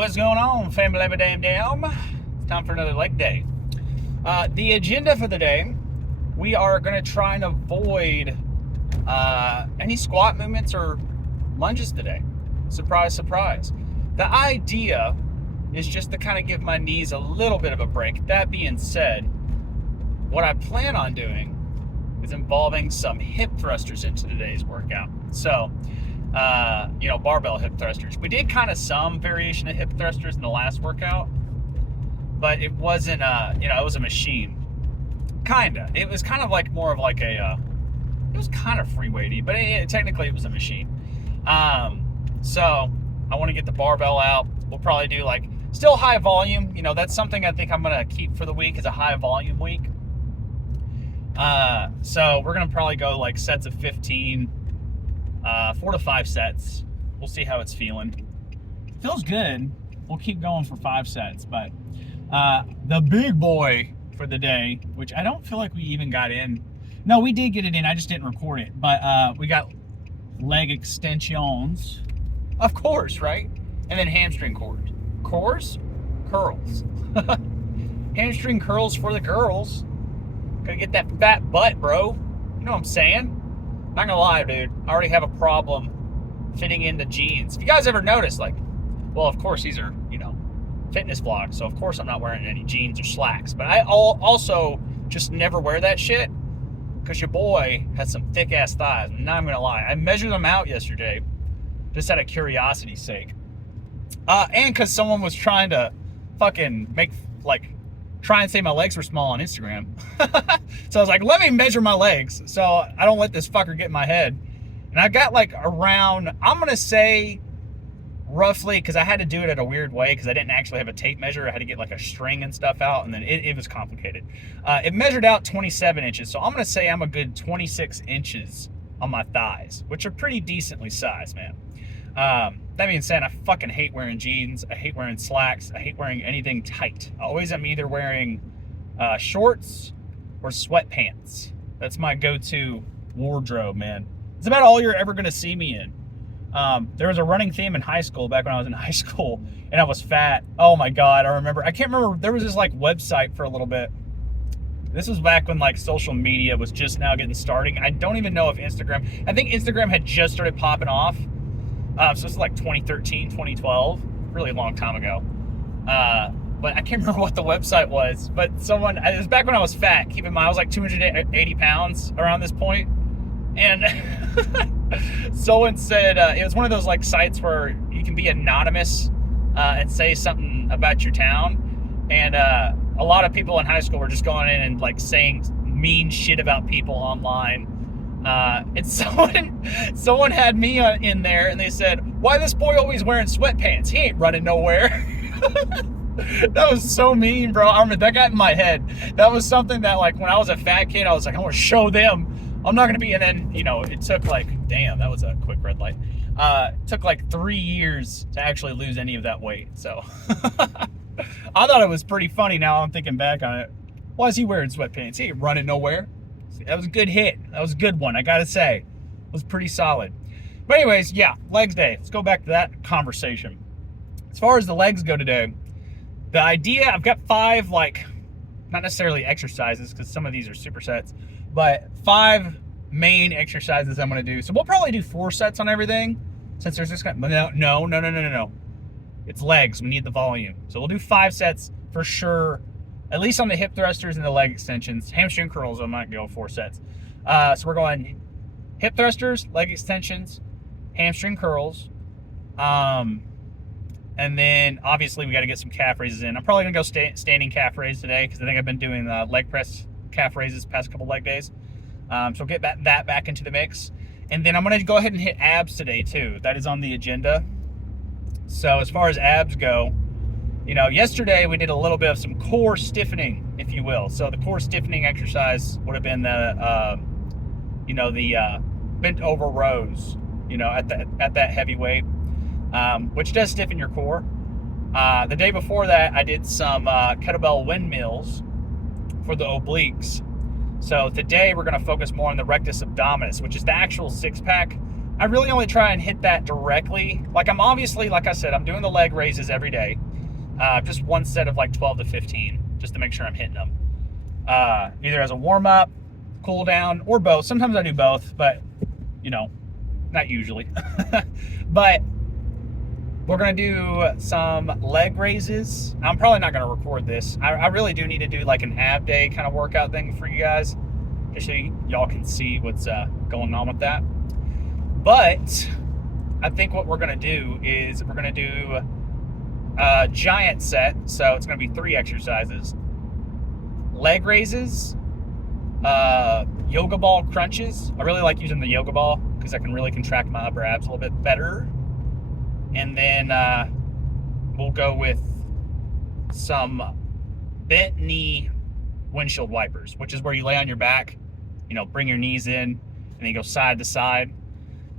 What's going on, family? Damn damn. It's time for another leg day. The agenda for the day, we are going to try and avoid any squat movements or lunges today. Surprise, surprise. The idea is just to kind of give my knees a little bit of a break. That being said, what I plan on doing is involving some hip thrusters into today's workout. So, barbell hip thrusters. We did kind of some variation of hip thrusters in the last workout, but it wasn't, it was a machine. Kinda. It was kind of like more of like it was kind of free weighty, but technically it was a machine. So I want to get the barbell out. We'll probably do like still high volume. That's something I think I'm going to keep for the week is a high volume week. So we're going to probably go like sets of 15, 4 to 5 sets. We'll see how it's feeling. Feels good. We'll keep going for 5 sets, but the big boy for the day, which I don't feel like we even got in. No, we did get it in. I just didn't record it, but we got leg extensions, of course, right? And then hamstring curls. Hamstring curls for the girls. Gotta get that fat butt, bro. You know what I'm saying? Not gonna lie, dude. I already have a problem fitting into jeans. If you guys ever notice, well, of course these are, fitness vlogs, so of course I'm not wearing any jeans or slacks. But I also just never wear that shit because your boy has some thick ass thighs. I'm not gonna lie. I measured them out yesterday just out of curiosity's sake. And because someone was trying to fucking try and say my legs were small on Instagram. So I was like, let me measure my legs so I don't let this fucker get in my head. And I got around, I'm going to say roughly, because I had to do it in a weird way because I didn't actually have a tape measure. I had to get a string and stuff out, and then it was complicated. It measured out 27 inches. So I'm going to say I'm a good 26 inches on my thighs, which are pretty decently sized, man. That being said, I fucking hate wearing jeans. I hate wearing slacks. I hate wearing anything tight. I always am either wearing shorts or sweatpants. That's my go-to wardrobe, man. It's about all you're ever going to see me in. There was a running theme in high school, back when I was in high school, and I was fat. Oh my God, I remember. I can't remember. There was this website for a little bit. This was back when social media was just now getting starting. I don't even know if Instagram, I think Instagram had just started popping off. So it's 2013, 2012, really long time ago. But I can't remember what the website was. But it was back when I was fat. Keep in mind, I was 280 pounds around this point. And someone said, it was one of those sites where you can be anonymous and say something about your town. And a lot of people in high school were just going in and saying mean shit about people online. And someone had me in there, and they said, why this boy always wearing sweatpants? He ain't running nowhere. That was so mean, bro. I remember that got in my head. That was something that when I was a fat kid, I was I want to show them I'm not going to be. And then, it took damn, that was a quick red light. It took 3 years to actually lose any of that weight. So I thought it was pretty funny. Now I'm thinking back on it. Why is he wearing sweatpants? He ain't running nowhere. That was a good hit. That was a good one, I gotta say. It was pretty solid. But anyways, yeah, legs day. Let's go back to that conversation. As far as the legs go today, the idea, I've got 5, not necessarily exercises, because some of these are supersets, but 5 main exercises I'm gonna do. So we'll probably do 4 sets on everything, since there's this kind of, no. It's legs, we need the volume. So we'll do 5 sets for sure. At least on the hip thrusters and the leg extensions. Hamstring curls, I might go 4 sets. So we're going hip thrusters, leg extensions, hamstring curls. And then obviously we got to get some calf raises in. I'm probably going to go standing calf raise today because I think I've been doing leg press calf raises past couple leg days. So we'll get that back into the mix. And then I'm going to go ahead and hit abs today too. That is on the agenda. So as far as abs go, yesterday we did a little bit of some core stiffening, if you will. So the core stiffening exercise would have been the bent over rows, at that heavy weight, which does stiffen your core. The day before that, I did some kettlebell windmills for the obliques. So today we're going to focus more on the rectus abdominis, which is the actual 6-pack. I really only try and hit that directly. Like I'm obviously, like I said, I'm doing the leg raises every day. Just one set of like 12 to 15, just to make sure I'm hitting them. Either as a warm up, cool down, or both. Sometimes I do both, but you know, not usually. But we're gonna do some leg raises. I'm probably not gonna record this. I really do need to do like an ab day kind of workout thing for you guys, just so y'all can see what's going on with that. But I think what we're gonna do is we're gonna do a giant set. So it's gonna be 3 exercises: leg raises, yoga ball crunches. I really like using the yoga ball because I can really contract my upper abs a little bit better. And then we'll go with some bent knee windshield wipers, which is where you lay on your back, you know, bring your knees in, and then you go side to side.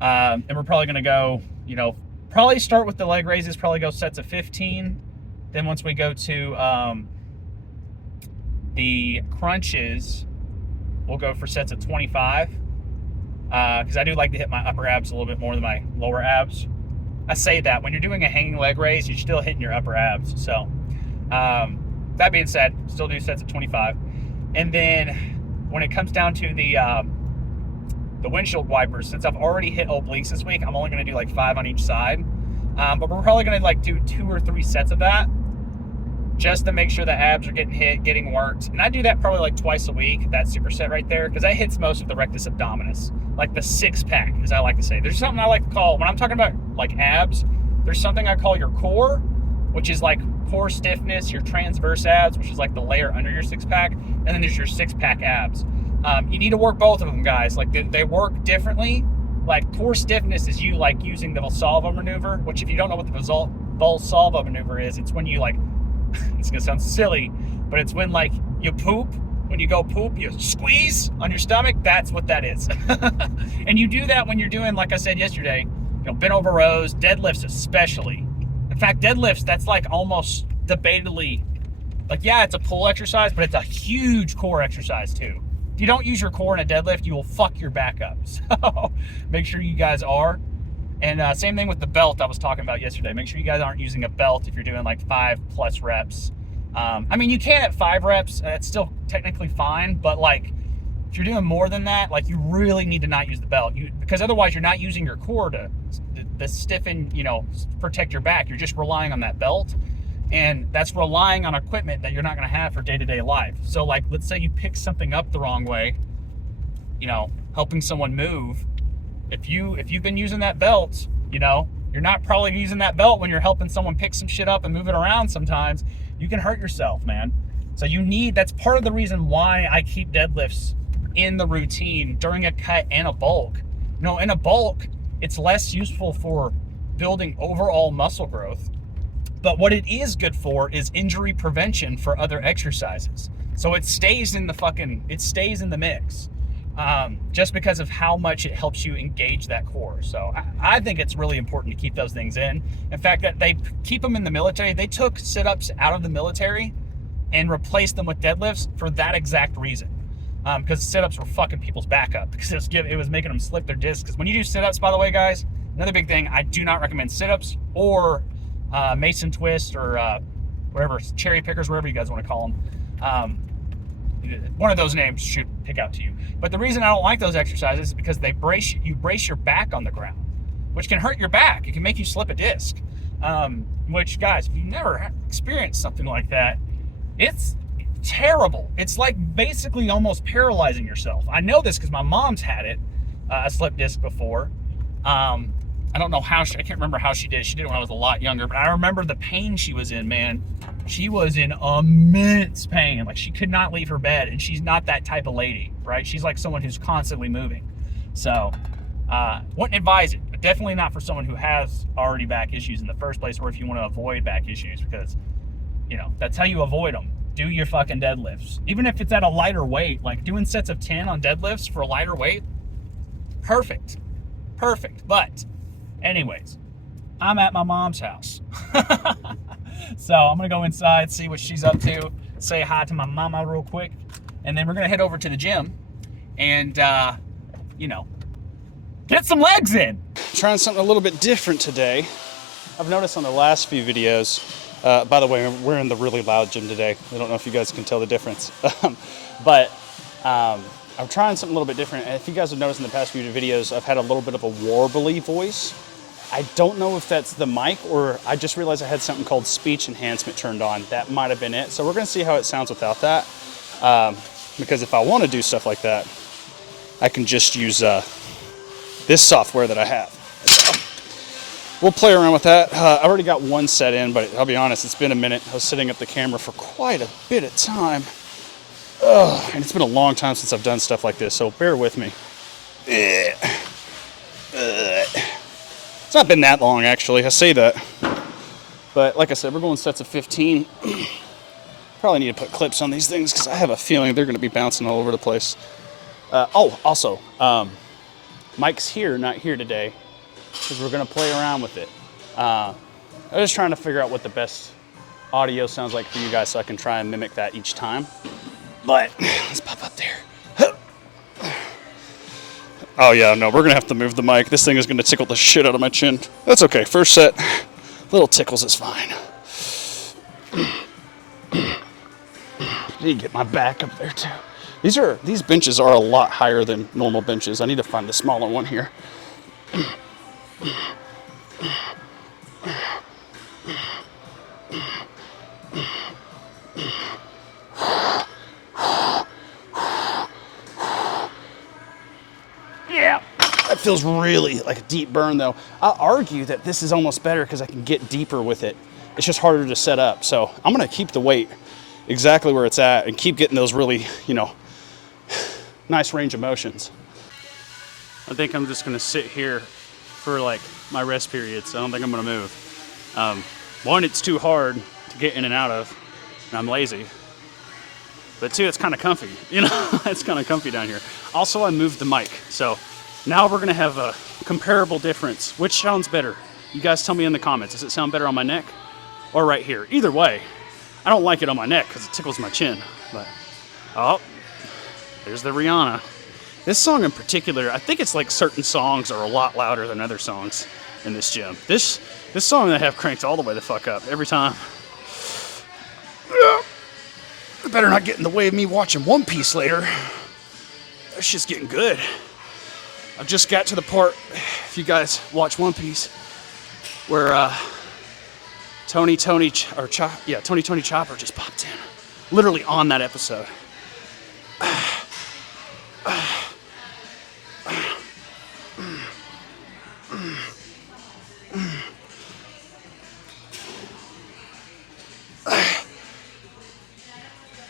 And we're probably going to go, you know, probably start with the leg raises, probably go sets of 15. Then once we go to the crunches, we'll go for sets of 25. Because I do like to hit my upper abs a little bit more than my lower abs. I say that when you're doing a hanging leg raise, you're still hitting your upper abs. So that being said, still do sets of 25. And then when it comes down to the windshield wipers, since I've already hit obliques this week, I'm only going to do like 5 on each side. But we're probably going to like do 2 or 3 sets of that, just to make sure the abs are getting hit, getting worked. And I do that probably like twice a week, that superset right there, because that hits most of the rectus abdominis, like the 6-pack, as I like to say. There's something I like to call, when I'm talking about like abs, there's something I call your core, which is like core stiffness, your transverse abs, which is like the layer under your 6-pack, and then there's your 6-pack abs. You need to work both of them, guys. Like they work differently. Like core stiffness is you like using the Valsalva maneuver, which if you don't know what the Valsalva maneuver is, it's when you like, it's gonna sound silly, but it's when like you poop, when you go poop, you squeeze on your stomach. That's what that is. And you do that when you're doing, like I said yesterday, you know, bent over rows, deadlifts especially. In fact, deadlifts, that's like almost debatably, like, yeah, it's a pull exercise, but it's a huge core exercise too. If you don't use your core in a deadlift, you will fuck your back up. So make sure you guys are. And same thing with the belt I was talking about yesterday. Make sure you guys aren't using a belt if you're doing like 5+ reps. I mean, you can at 5 reps, it's still technically fine, but like if you're doing more than that, like you really need to not use the belt, because otherwise you're not using your core to stiffen, you know, protect your back. You're just relying on that belt, and that's relying on equipment that you're not going to have for day-to-day life. So like, let's say you pick something up the wrong way, you know, helping someone move. If you've been using that belt, you know, you're not probably using that belt when you're helping someone pick some shit up and move it around. Sometimes you can hurt yourself, man. So that's part of the reason why I keep deadlifts in the routine during a cut and a bulk. You know, in a bulk, it's less useful for building overall muscle growth. But what it is good for is injury prevention for other exercises. So it stays in the mix. Just because of how much it helps you engage that core. So I think it's really important to keep those things in. In fact, that they keep them in the military. They took sit-ups out of the military and replaced them with deadlifts for that exact reason. Because sit-ups were fucking people's back up, because it was making them slip their discs. Because when you do sit-ups, by the way, guys, another big thing, I do not recommend sit-ups or Mason twist or whatever, cherry pickers, whatever you guys want to call them. One of those names should pick out to you. But the reason I don't like those exercises is because you brace your back on the ground, which can hurt your back. It can make you slip a disc. Which, guys, if you've never experienced something like that, it's terrible. It's like basically almost paralyzing yourself. I know this because my mom's had it, a slip disc before. I don't know how I can't remember how she did. She did it when I was a lot younger, but I remember the pain she was in, man. She was in immense pain. Like, she could not leave her bed, and she's not that type of lady, right? She's like someone who's constantly moving. So, wouldn't advise it, but definitely not for someone who has already back issues in the first place, or if you want to avoid back issues, because, you know, that's how you avoid them. Do your fucking deadlifts. Even if it's at a lighter weight, like doing sets of 10 on deadlifts for a lighter weight, perfect. But anyways, I'm at my mom's house. So I'm going to go inside, see what she's up to, say hi to my mama real quick, and then we're going to head over to the gym and, you know, get some legs in. trying something a little bit different today. I've noticed on the last few videos, by the way, we're in the really loud gym today. I don't know if you guys can tell the difference. But I'm trying something a little bit different. And if you guys have noticed in the past few videos, I've had a little bit of a warbly voice. I don't know if that's the mic or I just realized I had something called speech enhancement turned on. That might have been it. So we're going to see how it sounds without that. Because if I want to do stuff like that, I can just use this software that I have. So we'll play around with that. I already got one set in, but I'll be honest, it's been a minute. I was setting up the camera for quite a bit of time. And it's been a long time since I've done stuff like this, so bear with me. It's not been that long, actually. I say that. But like I said, we're going sets of 15. Probably need to put clips on these things because I have a feeling they're going to be bouncing all over the place. Also, Mike's here, not here today, because we're going to play around with it. I'm just trying to figure out what the best audio sounds like for you guys so I can try and mimic that each time. But let's pop up there. Oh yeah, no, we're gonna have to move the mic. This thing is gonna tickle the shit out of my chin. That's okay, first set, little tickles is fine. Need to get my back up there too. These benches are a lot higher than normal benches. I need to find the smaller one here. Yeah, that feels really like a deep burn though. I'll argue that this is almost better because I can get deeper with it. It's just harder to set up. So I'm gonna keep the weight exactly where it's at and keep getting those really, nice range of motions. I think I'm just gonna sit here for like my rest periods. I don't think I'm gonna move. One, it's too hard to get in and out of, and I'm lazy. But two, it's kind of comfy, it's kind of comfy down here. Also, I moved the mic, so now we're gonna have a comparable difference. Which sounds better? You guys tell me in the comments. Does it sound better on my neck or right here? Either way, I don't like it on my neck because it tickles my chin. But, oh, there's the Rihanna. This song in particular, I think it's like certain songs are a lot louder than other songs in this gym. This song I have cranked all the way the fuck up every time. It better not get in the way of me watching One Piece later. That shit's getting good. I've just got to the part, if you guys watch One Piece, where Tony Chopper just popped in. Literally on that episode.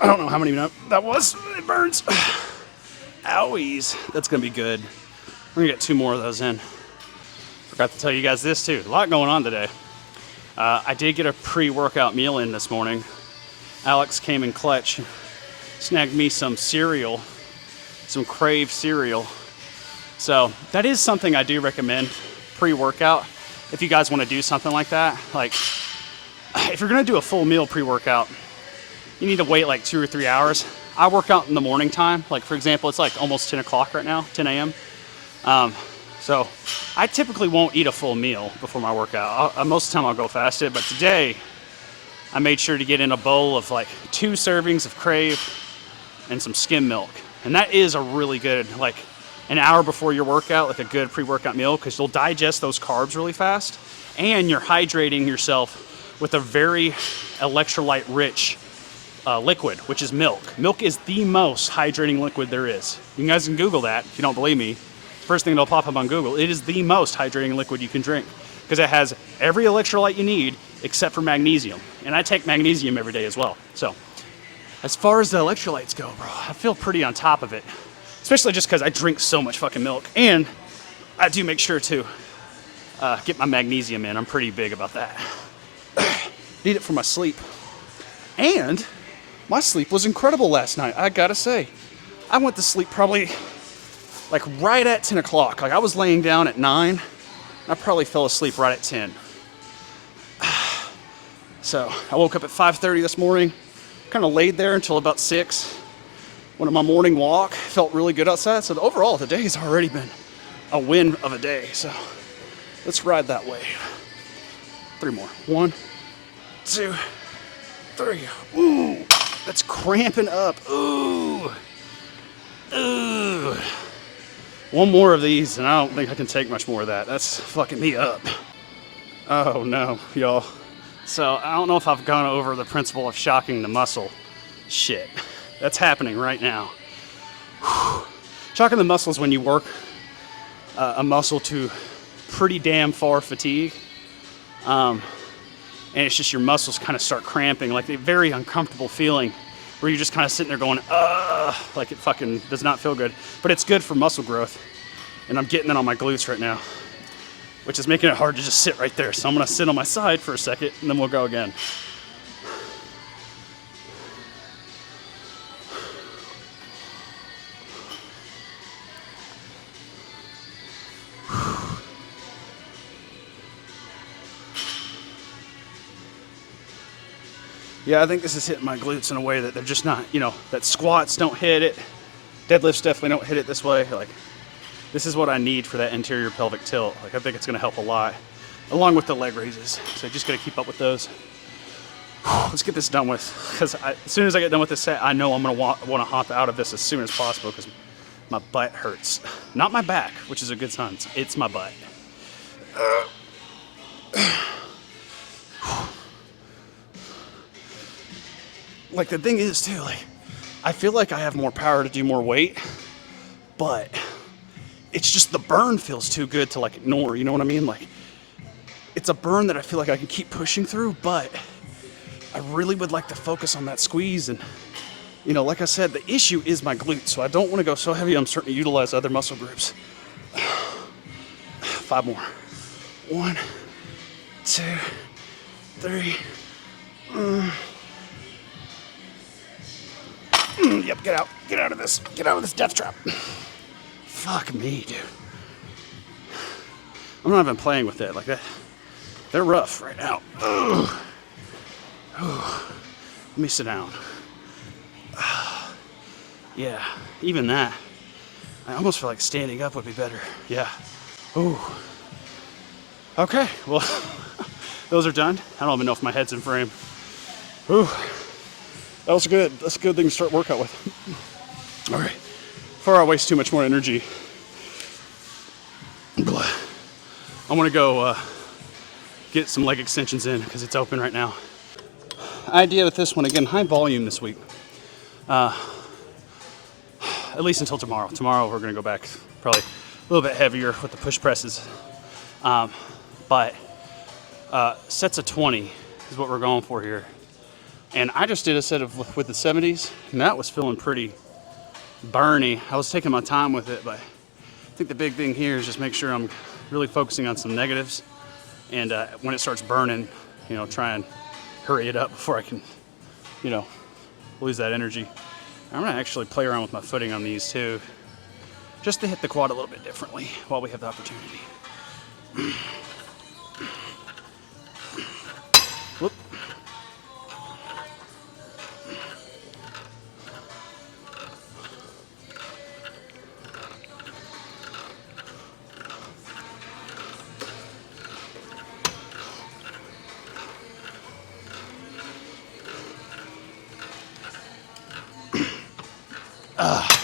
I don't know how many that was. It burns. Owies. That's going to be good. We're going to get 2 more of those in. Forgot to tell you guys this too. A lot going on today. I did get a pre-workout meal in this morning. Alex came in clutch. Snagged me some cereal. Some Crave cereal. So that is something I do recommend pre-workout. If you guys want to do something like that. Like, if you're going to do a full meal pre-workout, you need to wait like 2 or 3 hours. I work out in the morning time. Like, for example, it's like almost 10 o'clock right now, 10 a.m. So I typically won't eat a full meal before my workout. Most of the time I'll go fasted, but today I made sure to get in a bowl of like 2 servings of Crave and some skim milk. And that is a really good, like an hour before your workout, like a good pre-workout meal, because you'll digest those carbs really fast and you're hydrating yourself with a very electrolyte rich liquid, which is milk. Milk is the most hydrating liquid there is. You guys can Google that if you don't believe me. First thing that'll pop up on Google. It is the most hydrating liquid you can drink because it has every electrolyte you need except for magnesium. And I take magnesium every day as well. So as far as the electrolytes go, bro, I feel pretty on top of it. Especially just because I drink so much fucking milk. And I do make sure to get my magnesium in. I'm pretty big about that. Need it for my sleep. And my sleep was incredible last night, I gotta say. I went to sleep probably like right at 10 o'clock. Like I was laying down at 9. I probably fell asleep right at 10. So I woke up at 5:30 this morning, kind of laid there until about 6. Went on my morning walk, felt really good outside. So overall, the day has already been a win of a day. So Let's ride that way. 3 more. 1, 2, 3. Ooh, that's cramping up. Ooh. Ooh. 1 more of these, and I don't think I can take much more of that. That's fucking me up. Oh no, y'all. So I don't know if I've gone over the principle of shocking the muscle. Shit. That's happening right now. Whew. Shocking the muscle is when you work a muscle to pretty damn far fatigue. And it's just your muscles kind of start cramping, like a very uncomfortable feeling where you're just kind of sitting there going, like it fucking does not feel good. But it's good for muscle growth. And I'm getting it on my glutes right now, which is making it hard to just sit right there. So I'm gonna sit on my side for a second and then we'll go again. Yeah, I think this is hitting my glutes in a way that they're just not, that squats don't hit it. Deadlifts definitely don't hit it this way. Like, this is what I need for that anterior pelvic tilt. Like, I think it's gonna help a lot, along with the leg raises. So just gotta keep up with those. Let's get this done with, because as soon as I get done with this set, I know I'm gonna want to hop out of this as soon as possible because my butt hurts. Not my back, which is a good sign. It's my butt. Like, the thing is too, like, I feel like I have more power to do more weight, but it's just the burn feels too good to like ignore, you know what I mean? Like, it's a burn that I feel like I can keep pushing through, but I really would like to focus on that squeeze. And, like I said, the issue is my glutes, so I don't want to go so heavy I'm starting to utilize other muscle groups. 5 more. 1, 2, 3. Yep, get out. Get out of this. Get out of this death trap. Fuck me, dude. I'm not even playing with it like that. They're rough right now. Ugh. Let me sit down. Yeah, even that. I almost feel like standing up would be better. Yeah. Ooh. Okay, well, those are done. I don't even know if my head's in frame. Ooh. That was good. That's a good thing to start workout with. All right. Before I waste too much more energy, I'm going to go get some leg extensions in because it's open right now. Idea with this one, again, high volume this week. At least until tomorrow. Tomorrow we're going to go back probably a little bit heavier with the push presses. But sets of 20 is what we're going for here. And I just did a set of with the 70s, and that was feeling pretty burny. I was taking my time with it, but I think the big thing here is just make sure I'm really focusing on some negatives. And when it starts burning, try and hurry it up before I can, lose that energy. I'm gonna actually play around with my footing on these too, just to hit the quad a little bit differently while we have the opportunity. Whoop.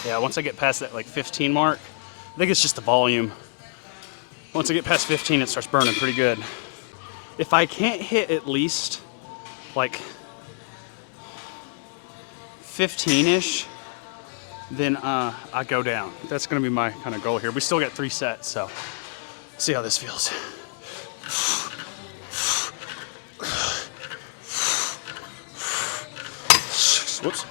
Yeah, once I get past that like 15 mark, I think it's just the volume. Once I get past 15, it starts burning pretty good. If I can't hit at least like 15-ish, then I go down. That's gonna be my kind of goal here. We still got 3 sets, so see how this feels. Whoops.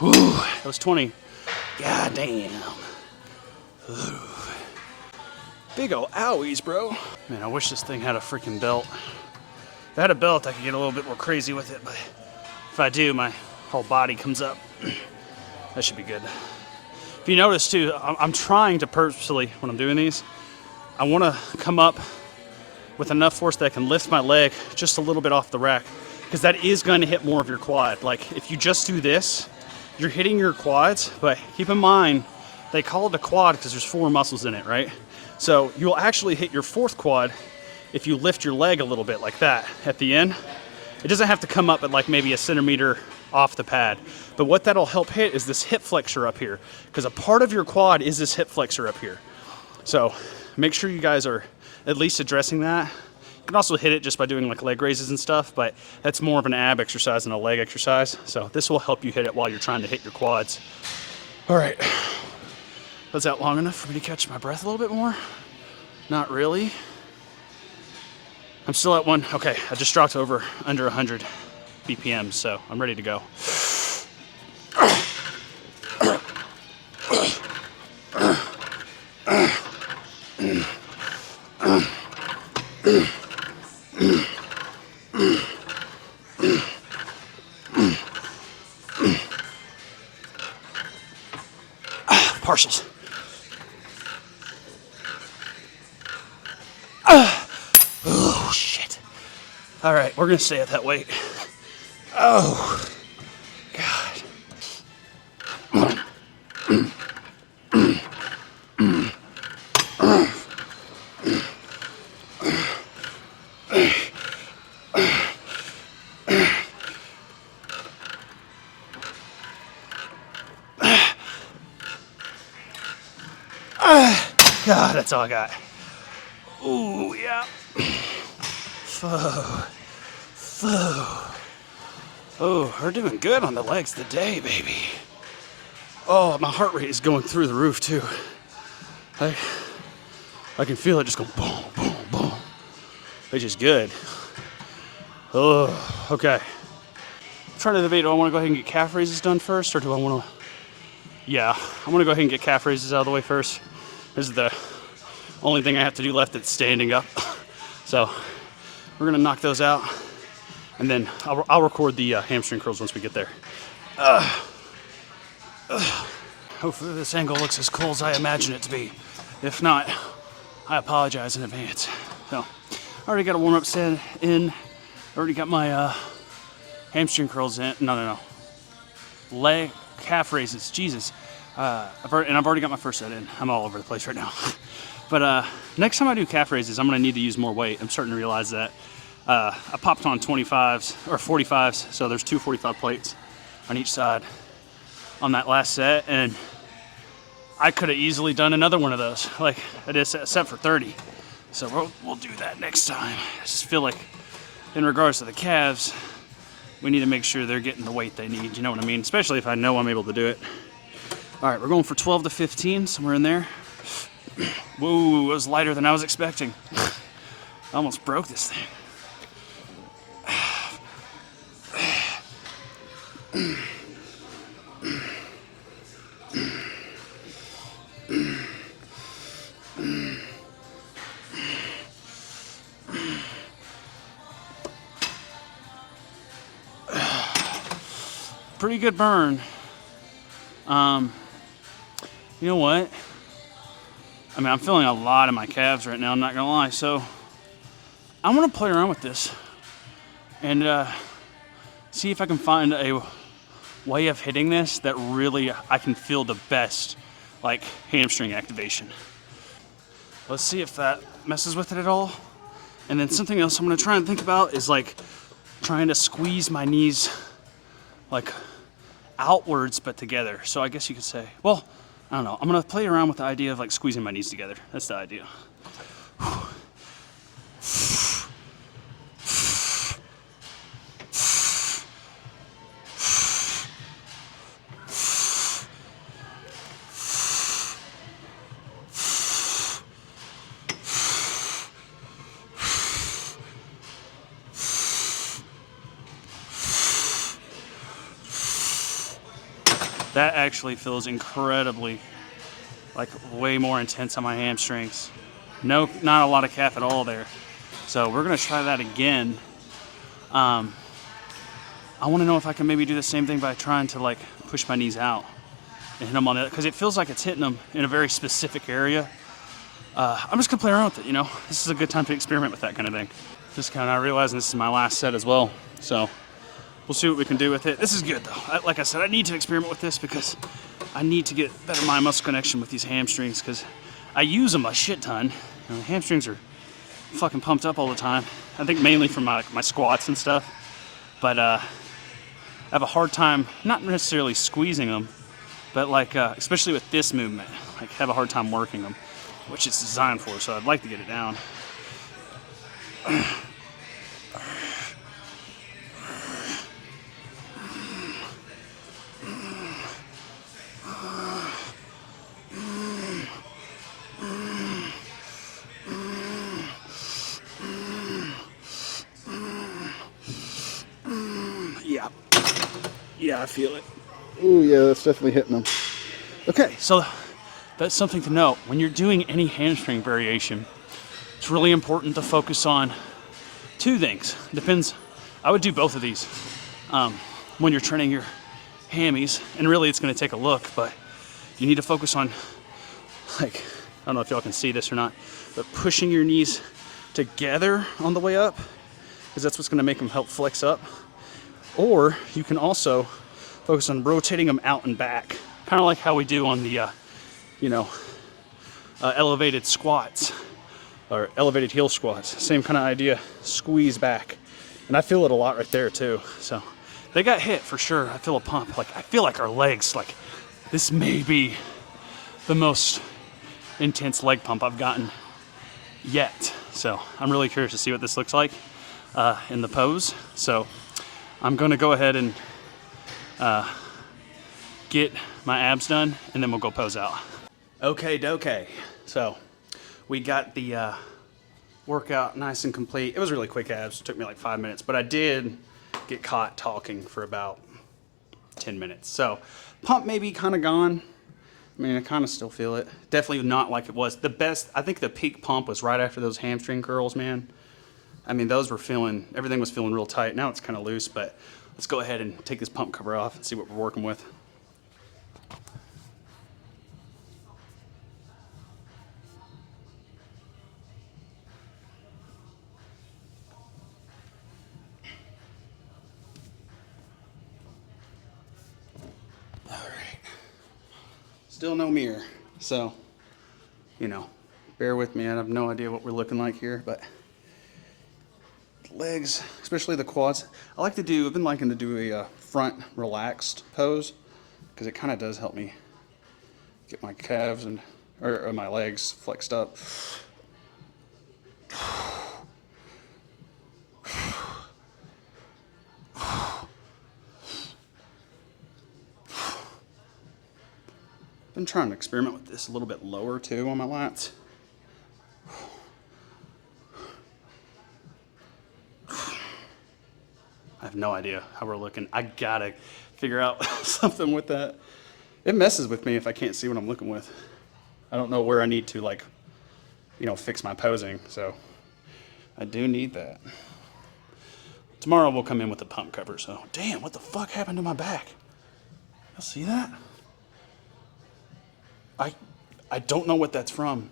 Ooh, that was 20. God damn. Ooh. Big ol' owies, bro. Man, I wish this thing had a freaking belt. If I had a belt, I could get a little bit more crazy with it, but if I do, my whole body comes up. That should be good. If you notice too, I'm trying to purposely, when I'm doing these, I want to come up with enough force that I can lift my leg just a little bit off the rack, because that is going to hit more of your quad. Like if you just do this, you're hitting your quads, but keep in mind, they call it a quad because there's 4 muscles in it, right? So you'll actually hit your 4th quad if you lift your leg a little bit like that at the end. It doesn't have to come up at like maybe a centimeter off the pad. But what that'll help hit is this hip flexor up here, because a part of your quad is this hip flexor up here. So make sure you guys are at least addressing that. You can also hit it just by doing like leg raises and stuff, but that's more of an ab exercise than a leg exercise. So this will help you hit it while you're trying to hit your quads. All right. Was that long enough for me to catch my breath a little bit more? Not really. I'm still at one. Okay, I just dropped over under 100 BPM, so I'm ready to go. Partials. Oh, shit. All right, we're gonna stay at that weight. Oh, God. God, that's all I got. Ooh, yeah. Oh, we're doing good on the legs today, baby. Oh, my heart rate is going through the roof, too. I can feel it just going boom, boom, boom, which is good. Oh, okay. I'm trying to debate, do I want to go ahead and get calf raises done first, or do I want to... Yeah, I'm going to go ahead and get calf raises out of the way first. This is the only thing I have to do left that's standing up. So we're going to knock those out, and then I'll record the hamstring curls once we get there. Hopefully this angle looks as cool as I imagine it to be. If not, I apologize in advance. So I already got a warm-up set in. Already got my hamstring curls in. No. Leg, calf raises. Jesus. I've already got my first set in. I'm all over the place right now. But next time I do calf raises, I'm going to need to use more weight. I'm starting to realize that. I popped on 25s or 45s, so there's 2 45 plates on each side on that last set, and I could have easily done another one of those. Like I did a set for 30. So we'll do that next time. I just feel like in regards to the calves, we need to make sure they're getting the weight they need. You know what I mean? Especially if I know I'm able to do it. All right, we're going for 12 to 15, somewhere in there. Whoa, it was lighter than I was expecting. I almost broke this thing. Pretty good burn. You know what? I mean, I'm feeling a lot in my calves right now, I'm not gonna lie. So I'm gonna play around with this and see if I can find a way of hitting this that really I can feel the best, like hamstring activation. Let's see if that messes with it at all. And then something else I'm gonna try and think about is like trying to squeeze my knees like outwards but together. So I guess you could say, well, I don't know. I'm gonna play around with the idea of like squeezing my knees together. That's the idea. That actually feels incredibly, like way more intense on my hamstrings. No, not a lot of calf at all there. So we're gonna try that again. I wanna know if I can maybe do the same thing by trying to like push my knees out and hit them on it, because it feels like it's hitting them in a very specific area. I'm just gonna play around with it, you know? This is a good time to experiment with that kind of thing. Just kind of realizing this is my last set as well. So we'll see what we can do with it. This is good though. Like I said, I need to experiment with this because I need to get better mind muscle connection with these hamstrings because I use them a shit ton. You know, the hamstrings are fucking pumped up all the time. I think mainly from my squats and stuff. But I have a hard time, not necessarily squeezing them, but like, especially with this movement, like have a hard time working them, which it's designed for, so I'd like to get it down. Yeah. Yeah, I feel it. Ooh, yeah, that's definitely hitting them. Okay, so that's something to note. When you're doing any hamstring variation, it's really important to focus on two things. Depends. I would do both of these when you're training your hammies, and really it's going to take a look, but you need to focus on, like, I don't know if y'all can see this or not, but pushing your knees together on the way up, because that's what's going to make them help flex up. Or you can also focus on rotating them out and back, kind of like how we do on the, elevated squats or elevated heel squats. Same kind of idea, squeeze back. And I feel it a lot right there too. So they got hit for sure. I feel a pump. Like I feel like our legs, like this may be the most intense leg pump I've gotten yet. So I'm really curious to see what this looks like in the pose. So I'm gonna go ahead and get my abs done, and then we'll go pose out. Okay, dokay. So we got the workout nice and complete. It was really quick abs. It took me like 5 minutes, but I did get caught talking for about 10 minutes. So pump may be kind of gone. I mean, I kind of still feel it. Definitely not like it was. The best, I think the peak pump was right after those hamstring curls, man. I mean, those were feeling, everything was feeling real tight. Now it's kind of loose, but let's go ahead and take this pump cover off and see what we're working with. All right. Still no mirror, so, bear with me. I have no idea what we're looking like here, but legs, especially the quads. I've been liking to do a front relaxed pose because it kind of does help me get my calves or my legs flexed up. Been trying to experiment with this a little bit lower too on my lats. I have no idea how we're looking. I gotta figure out something with that. It messes with me if I can't see what I'm looking with. I don't know where I need to fix my posing, so I do need that. Tomorrow we'll come in with the pump cover, so damn, what the fuck happened to my back? Y'all see that? I don't know what that's from.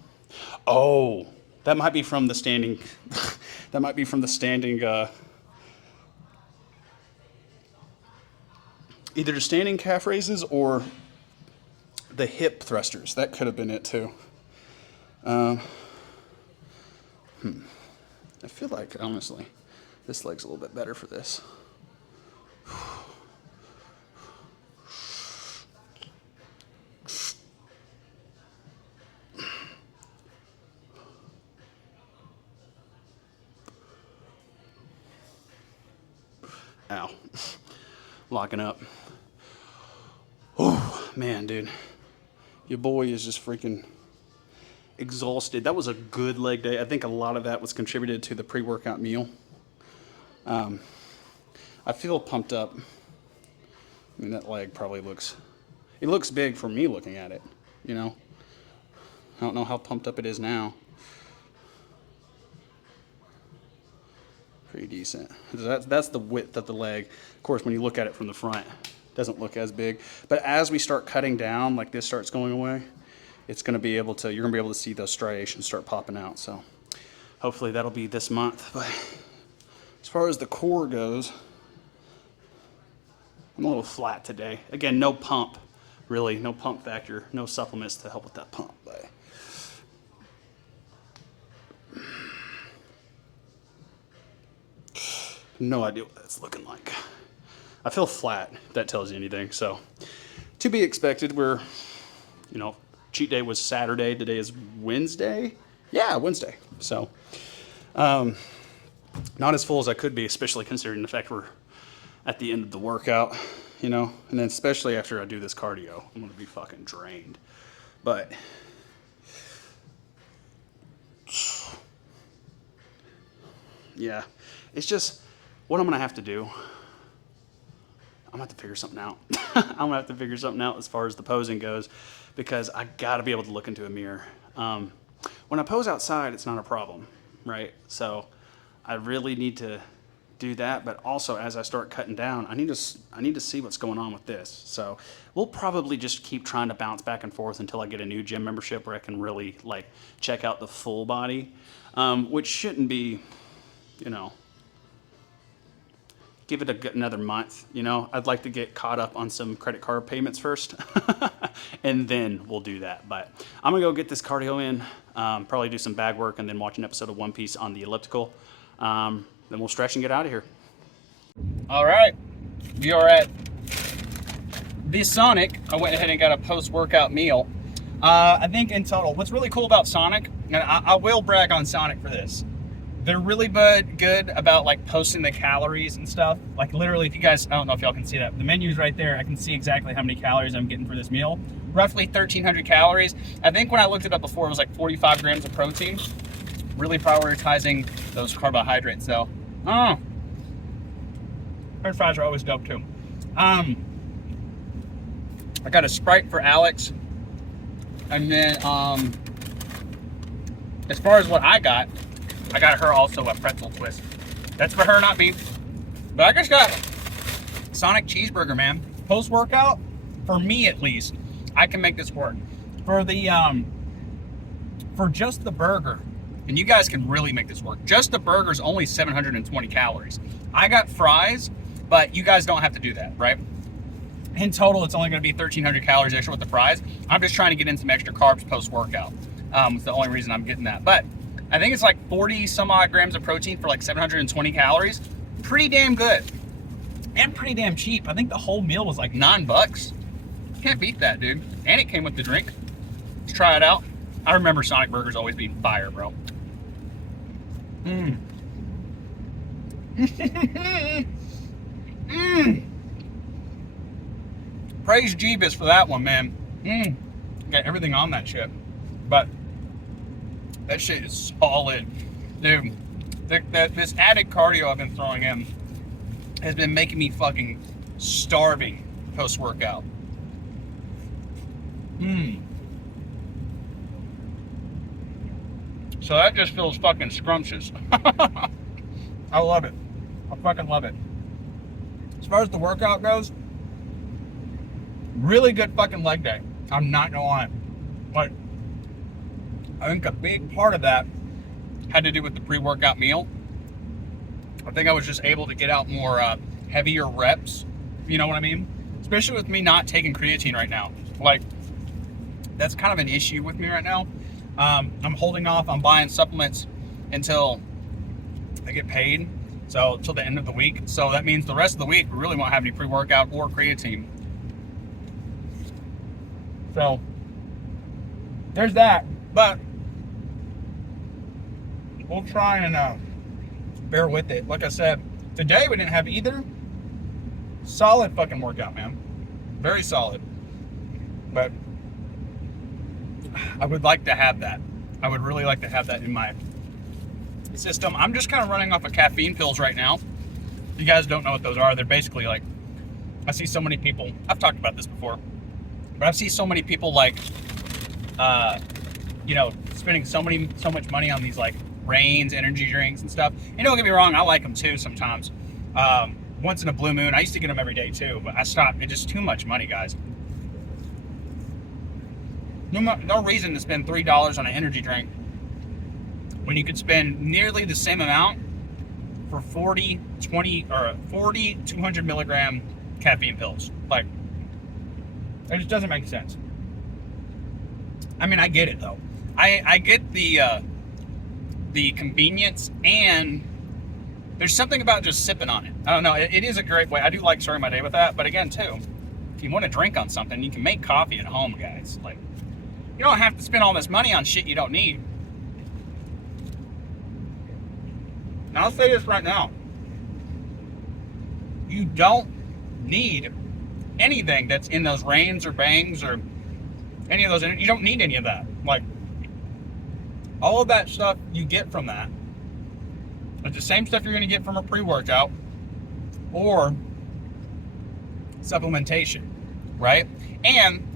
Oh, that might be from the standing, that might be from the standing, either the standing calf raises or the hip thrusters. That could have been it too. I feel like, honestly, this leg's a little bit better for this. Ow. Locking up. Oh, man, dude. Your boy is just freaking exhausted. That was a good leg day. I think a lot of that was contributed to the pre-workout meal. I feel pumped up. I mean, that leg probably looks big for me looking at it, I don't know how pumped up it is now. Pretty decent. That's the width of the leg. Of course, when you look at it from the front, it doesn't look as big. But as we start cutting down, like this starts going away, it's going to be able to, you're going to be able to see those striations start popping out. So hopefully that'll be this month. But as far as the core goes, I'm a little flat today. Again, no pump, really, no pump factor, no supplements to help with that pump. But no idea what that's looking like. I feel flat, if that tells you anything. So to be expected, we're, you know, cheat day was Saturday. Today is Wednesday. Yeah, Wednesday. So not as full as I could be, especially considering the fact we're at the end of the workout, you know, and then especially after I do this cardio, I'm going to be fucking drained. But yeah, it's just what I'm going to have to do. I'm going to have to figure something out. I'm going to have to figure something out as far as the posing goes, because I got to be able to look into a mirror. When I pose outside, it's not a problem, right? So I really need to do that, but also as I start cutting down, I need to see what's going on with this. So we'll probably just keep trying to bounce back and forth until I get a new gym membership where I can really like check out the full body, which shouldn't be, you know, give it another month. You know, I'd like to get caught up on some credit card payments first, and then we'll do that. But I'm gonna go get this cardio in, probably do some bag work, and then watch an episode of One Piece on the elliptical. Then we'll stretch and get out of here. All right, we are at the Sonic. I went ahead and got a post-workout meal. I think in total, what's really cool about Sonic, and I will brag on Sonic for this, they're really good about like posting the calories and stuff. Like literally, if you guys, I don't know if y'all can see that, the menu's right there. I can see exactly how many calories I'm getting for this meal. Roughly 1,300 calories. I think when I looked it up before, it was like 45 grams of protein. Really prioritizing those carbohydrates though. Oh, French fries are always dope too. I got a Sprite for Alex, and then as far as what I got her also a pretzel twist. That's for her, not me. But I just got Sonic cheeseburger, man. Post workout, for me at least, I can make this work. For the for just the burger. And you guys can really make this work. Just the burger's only 720 calories. I got fries, but you guys don't have to do that, right? In total, it's only gonna be 1,300 calories extra with the fries. I'm just trying to get in some extra carbs post-workout. It's the only reason I'm getting that. But I think it's like 40 some odd grams of protein for like 720 calories. Pretty damn good. And pretty damn cheap. I think the whole meal was like $9. Can't beat that, dude. And it came with the drink. Let's try it out. I remember Sonic burgers always being fire, bro. Praise Jeebus for that one, man. Got everything on that shit. But that shit is solid. Dude, this added cardio I've been throwing in has been making me fucking starving post-workout. So that just feels fucking scrumptious. I love it. I fucking love it. As far as the workout goes, really good fucking leg day. I'm not gonna lie. But I think a big part of that had to do with the pre-workout meal. I think I was just able to get out more heavier reps. You know what I mean? Especially with me not taking creatine right now. Like, that's kind of an issue with me right now. I'm holding off on buying supplements until I get paid, so till the end of the week. So that means the rest of the week we really won't have any pre-workout or creatine. So there's that. But we'll try and bear with it. Like I said, today we didn't have either. Solid fucking workout, man. Very solid. But I would like to have that. I would really like to have that in my system. I'm just kind of running off of caffeine pills right now. If you guys don't know what those are, they're basically like, I see so many people, I've talked about this before, but I see so many people like, you know, spending so much money on these like Reigns energy drinks and stuff. And don't get me wrong, I like them too sometimes. Once in a blue moon, I used to get them every day too, but I stopped. It's just too much money, guys. no reason to spend $3 on an energy drink when you could spend nearly the same amount for 40, 200 milligram caffeine pills. Like, it just doesn't make sense. I mean, I get it though. I get the convenience, and there's something about just sipping on it. I don't know. It is a great way. I do like starting my day with that. But again, too, if you want to drink on something, you can make coffee at home, guys. Like, you don't have to spend all this money on shit you don't need. And I'll say this right now. You don't need anything that's in those Reigns or Bangs or any of those. You don't need any of that. Like, all of that stuff you get from that. It's the same stuff you're going to get from a pre-workout or supplementation, right? And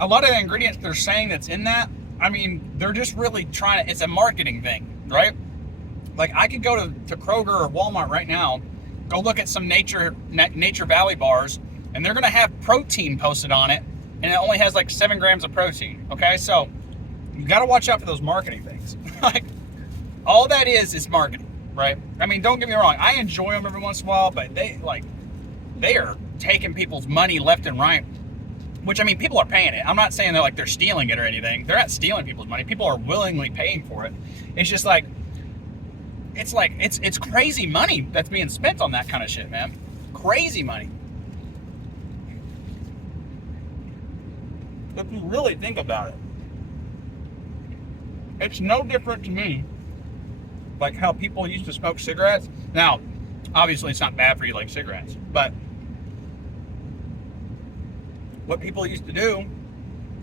a lot of the ingredients they're saying that's in that, I mean, they're just really trying to, it's a marketing thing, right? Like, I could go to Kroger or Walmart right now, go look at some Nature Valley bars, and they're going to have protein posted on it, and it only has like 7 grams of protein, okay? So you got to watch out for those marketing things. Like, all that is marketing, right? I mean, don't get me wrong. I enjoy them every once in a while, but they are taking people's money left and right, which, I mean, people are paying it. I'm not saying they're stealing it or anything. They're not stealing people's money. People are willingly paying for it. It's just it's crazy money that's being spent on that kind of shit, man. Crazy money. If you really think about it, it's no different to me like how people used to smoke cigarettes. Now, obviously it's not bad for you like cigarettes, but what people used to do,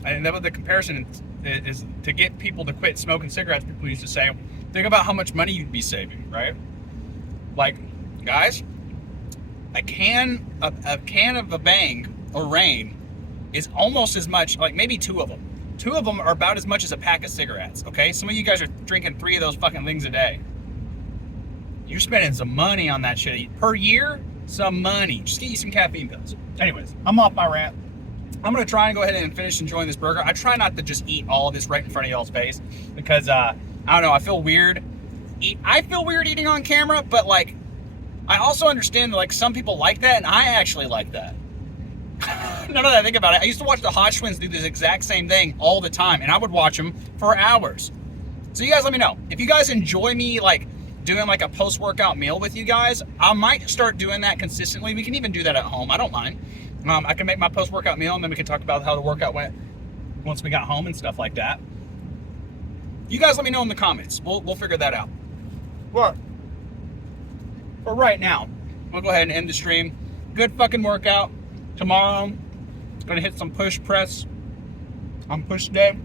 and that was the comparison, is to get people to quit smoking cigarettes, people used to say, think about how much money you'd be saving, right? Like, guys, a can of a Bang or Reign is almost as much, like maybe 2 of them. 2 of them are about as much as a pack of cigarettes, okay? Some of you guys are drinking 3 of those fucking things a day. You're spending some money on that shit. Per year, some money. Just get you some caffeine pills. Anyways, I'm off my rant. I'm going to try and go ahead and finish enjoying this burger. I try not to just eat all of this right in front of y'all's face because, I don't know, I feel weird. I feel weird eating on camera, but, like, I also understand that, like, some people like that, and I actually like that. Now that I think about it, I used to watch the Hodge twins do this exact same thing all the time, and I would watch them for hours. So you guys let me know. If you guys enjoy me, like, doing, like, a post-workout meal with you guys, I might start doing that consistently. We can even do that at home. I don't mind. I can make my post-workout meal, and then we can talk about how the workout went once we got home and stuff like that. You guys let me know in the comments. We'll figure that out. But for right now, we'll go ahead and end the stream. Good fucking workout. Tomorrow, gonna hit some push press on push day,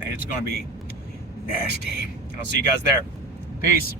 and it's gonna be nasty. And I'll see you guys there. Peace.